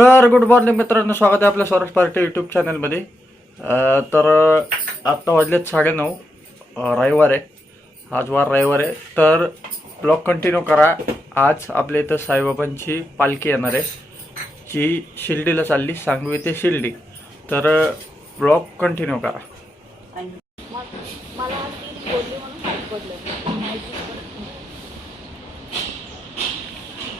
Good morning मित्रांनो स्वागत आहे आपल्या स्वराज पार्टी यूट्यूब चॅनलमध्ये तर आत्ता वाढलेत साडेनऊ आहे आज वार रविवार आहे तर ब्लॉग कंटिन्यू करा आज आपल्या इथं साईबाबांची पालखी येणार आहे जी शिर्डीला चालली सांगवी ते शिर्डी तर, तर ब्लॉग कंटिन्यू करा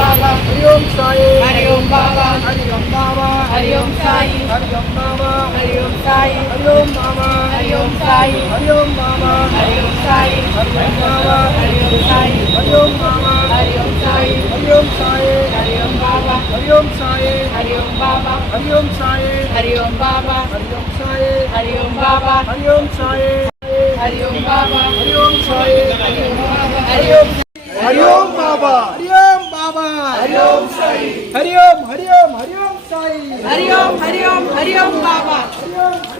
Baba, Hari Om Sai. Hari Om Baba, Hari Om Baba, Hari Om Sai. Hari Om Baba, Hari Om Sai. Hari Om Baba, Hari Om Sai. Hari Om Baba, Hari Om Sai. Hari Om Baba, Hari Om Sai. Hari Om Baba, Hari Om Sai. Hari Om Sai. Hari Om Baba, Hari Om Sai. Hari Om Baba, Hari Om Sai. Hari Om Baba, Hari Om Sai. Hari Om Baba, Hari Om Sai. Hari Om Baba, Hari Om Sai. Hari Om Baba, Hari Om Sai. Hari ઓમ હરિ ઓમ હરિ ઓમ સાઈ હરિ ઓમ હરિ ઓમ હરિ ઓમ બાબા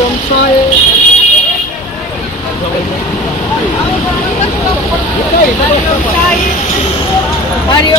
yomtshaye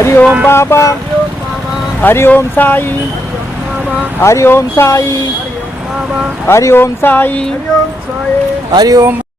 हरि ओम बाबा हरि ओम साई हरि ओम साई हरि ओम साई हरि ओम